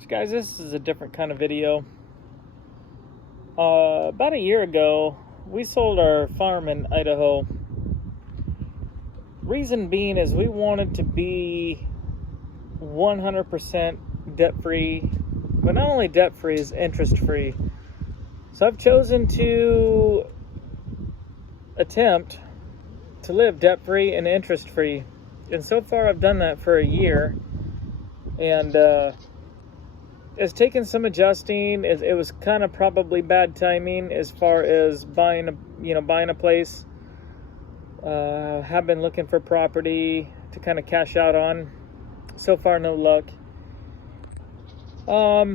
So guys, this is a different kind of video. About a year ago, we sold our farm in Idaho. Reason being is we wanted to be 100% debt-free, but not only debt-free, is interest-free. So I've chosen to attempt to live debt-free and interest-free. And so far I've done that for a year. And it's taken some adjusting. It was kind of probably bad timing as far as buying a place. Have been looking for property to kind of cash out on. So far, no luck. But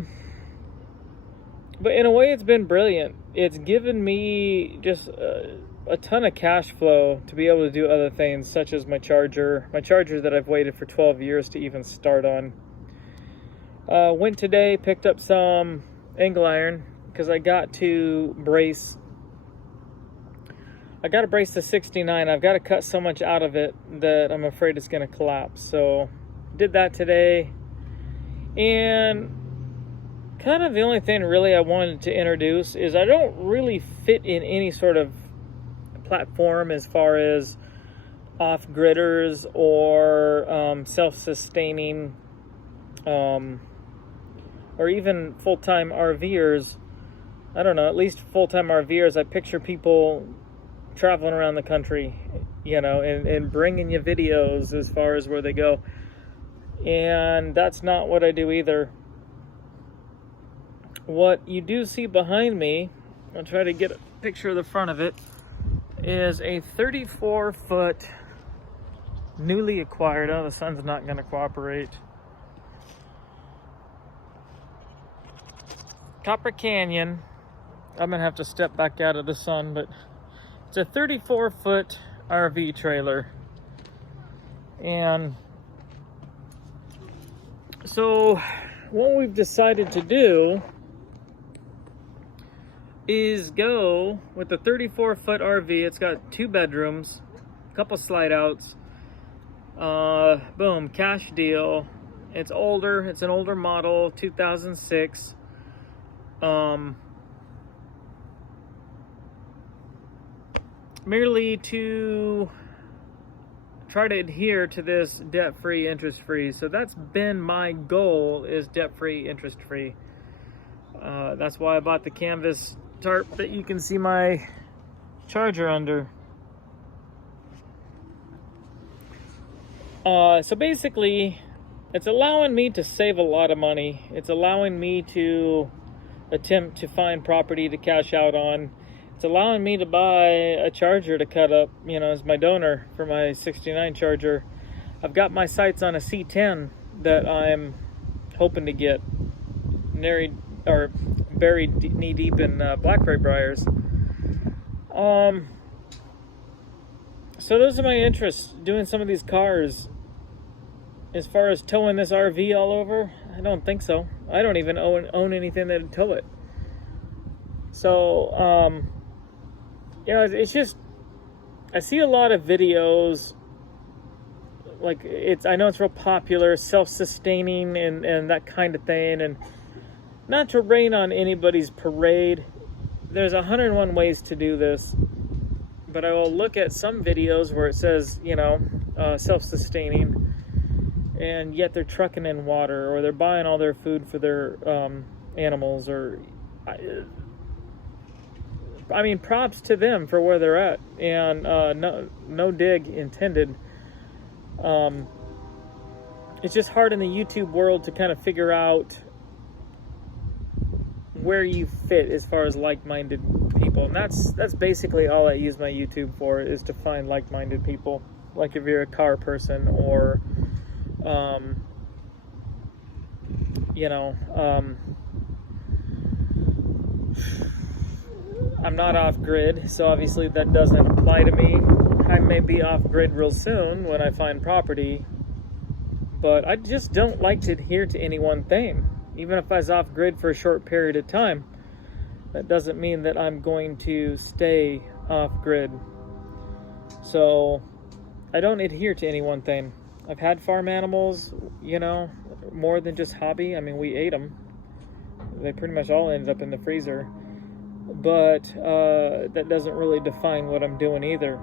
in a way, it's been brilliant. It's given me just a ton of cash flow to be able to do other things, such as my charger that I've waited for 12 years to even start on. Went today, picked up some angle iron because I got to brace the 69. I've got to cut so much out of it that I'm afraid it's going to collapse. So did that today. And kind of the only thing really I wanted to introduce is I don't really fit in any sort of platform as far as off-gridders or self-sustaining or even full-time RVers. I don't know, at least full-time RVers. I picture people traveling around the country, and bringing you videos as far as where they go. And that's not what I do either. What you do see behind me, I'll try to get a picture of the front of it, is a 34-foot newly acquired, the sun's not going to cooperate, Copper Canyon. I'm going to have to step back out of the sun, but it's a 34-foot RV trailer. And so what we've decided to do is go with the 34-foot RV. It's got 2 bedrooms, a couple slide outs. Boom, cash deal. It's older. It's an older model, 2006. Merely to try to adhere to this debt-free, interest-free. So that's been my goal, is debt-free, interest-free. That's why I bought the canvas tarp that you can see my charger under. So basically, it's allowing me to save a lot of money. It's allowing me to attempt to find property to cash out on. It's allowing me to buy a charger to cut up, as my donor for my 69 charger. I've got my sights on a C10 that I'm hoping to get buried knee deep in blackberry briars. So those are my interests, doing some of these cars. As far as towing this RV all over, I don't think so. I don't even own anything that'd tow it. So, it's just, I see a lot of videos, I know it's real popular, self-sustaining and that kind of thing, and not to rain on anybody's parade, there's 101 ways to do this, but I will look at some videos where it says, self-sustaining, and yet they're trucking in water, or they're buying all their food for their animals, or I mean, props to them for where they're at, and no dig intended. It's just hard in the YouTube world to kind of figure out where you fit as far as like-minded people, and that's basically all I use my YouTube for, is to find like-minded people. Like if you're a car person, or I'm not off-grid, so obviously that doesn't apply to me. I may be off-grid real soon when I find property, but I just don't like to adhere to any one thing. Even if I was off-grid for a short period of time, that doesn't mean that I'm going to stay off-grid. So I don't adhere to any one thing. I've had farm animals, you know, more than just hobby. I mean, we ate them. They pretty much all ended up in the freezer. But that doesn't really define what I'm doing either.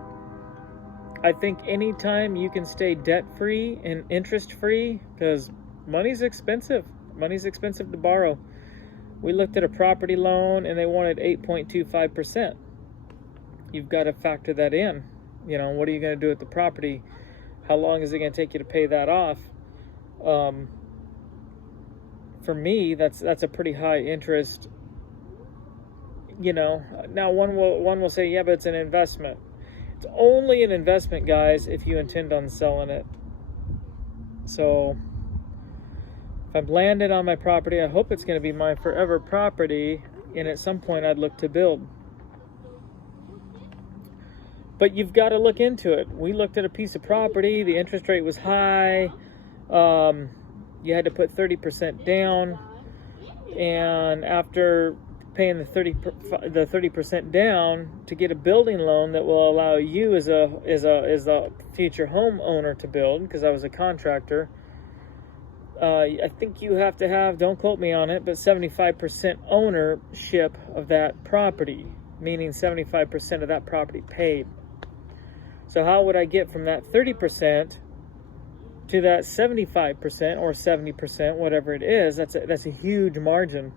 I think anytime you can stay debt-free and interest-free, because money's expensive. Money's expensive to borrow. We looked at a property loan and they wanted 8.25%. You've got to factor that in. You know, what are you going to do with the property? How long is it going to take you to pay that off? For me, that's a pretty high interest. You know, now one will say, yeah, but it's an investment. It's only an investment, guys, if you intend on selling it. So if I'm landed on my property, I hope it's going to be my forever property, and at some point I'd look to build. But you've got to look into it. We looked at a piece of property. The interest rate was high. You had to put 30% down. And after paying the 30% down to get a building loan that will allow you as a future homeowner to build, because I was a contractor, I think you have to have, don't quote me on it, but 75% ownership of that property, meaning 75% of that property paid. So how would I get from that 30% to that 75% or 70%, whatever it is? That's a huge margin.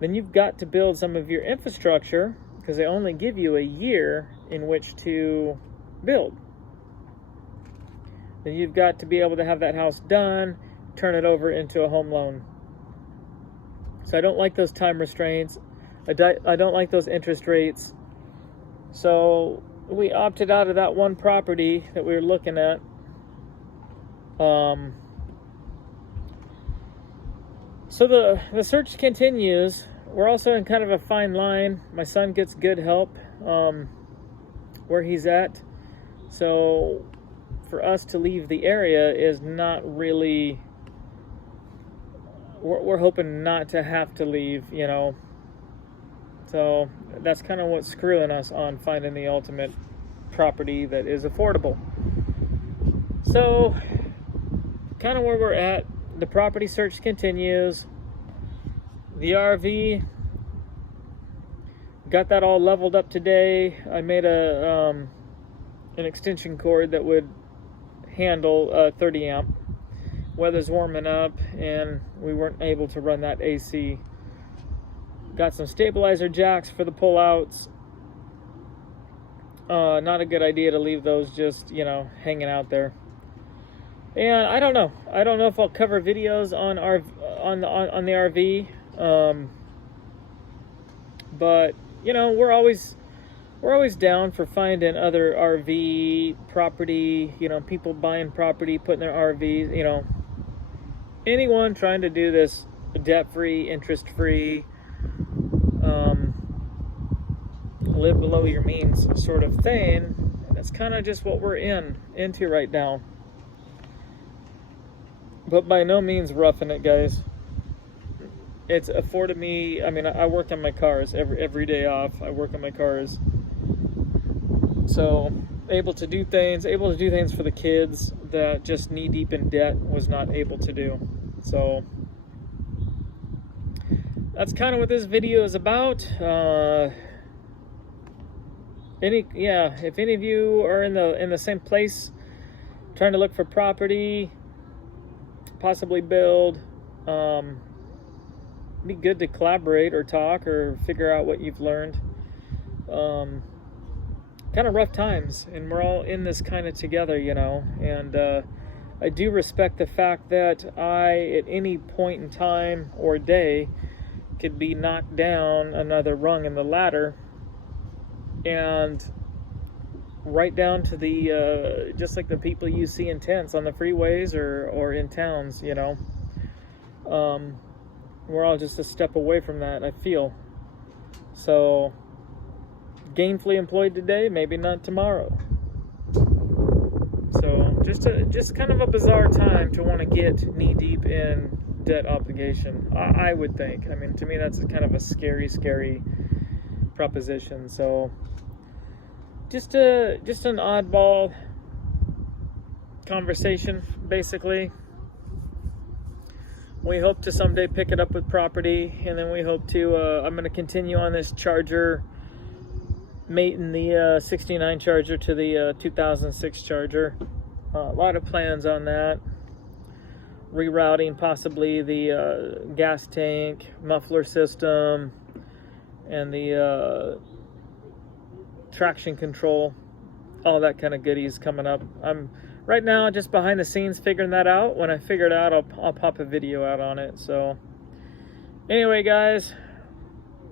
Then you've got to build some of your infrastructure, because they only give you a year in which to build. Then you've got to be able to have that house done, turn it over into a home loan. So I don't like those time restraints. I don't like those interest rates. So we opted out of that one property that we were looking at. So the search continues. We're also in kind of a fine line. My son gets good help where he's at. So for us to leave the area is not really... We're hoping not to have to leave, you know. So that's kind of what's screwing us on finding the ultimate property that is affordable. So kind of where we're at. The property search continues. The RV, got that all leveled up today. I made an extension cord that would handle 30 amp. Weather's warming up and we weren't able to run that AC. Got some stabilizer jacks for the pullouts. Not a good idea to leave those just, you know, hanging out there. And I don't know if I'll cover videos on the RV. But you know, we're always down for finding other RV property. You know, people buying property, putting their RVs. You know, anyone trying to do this debt-free, interest-free, live below your means sort of thing. That's kind of just what we're into right now. But by no means roughing it, guys. It's afforded me, I mean, I work on my cars every day off. I work on my cars. So, able to do things for the kids that just knee deep in debt was not able to do. So, that's kind of what this video is about. If any of you are in the same place, trying to look for property, possibly build, be good to collaborate or talk or figure out what you've learned. Kind of rough times, and we're all in this kind of together, you know. And I do respect the fact that I, at any point in time or day, could be knocked down another rung in the ladder, and right down to the just like the people you see in tents on the freeways or in towns, you know. We're all just a step away from that, I feel. So, gainfully employed today, maybe not tomorrow. So, just kind of a bizarre time to want to get knee deep in debt obligation, I would think. I mean, to me, that's kind of a scary proposition. So, just an oddball conversation, basically. We hope to someday pick it up with property, and then we hope to, I'm going to continue on this Charger, mating the 69 Charger to the 2006 Charger. A lot of plans on that. Rerouting possibly the gas tank, muffler system, and the traction control, all that kind of goodies coming up. I'm right now just behind the scenes figuring that out. When I figure it out, I'll pop a video out on it. So anyway, guys,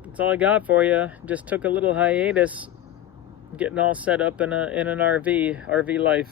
that's all I got for you. Just took a little hiatus getting all set up in an RV life.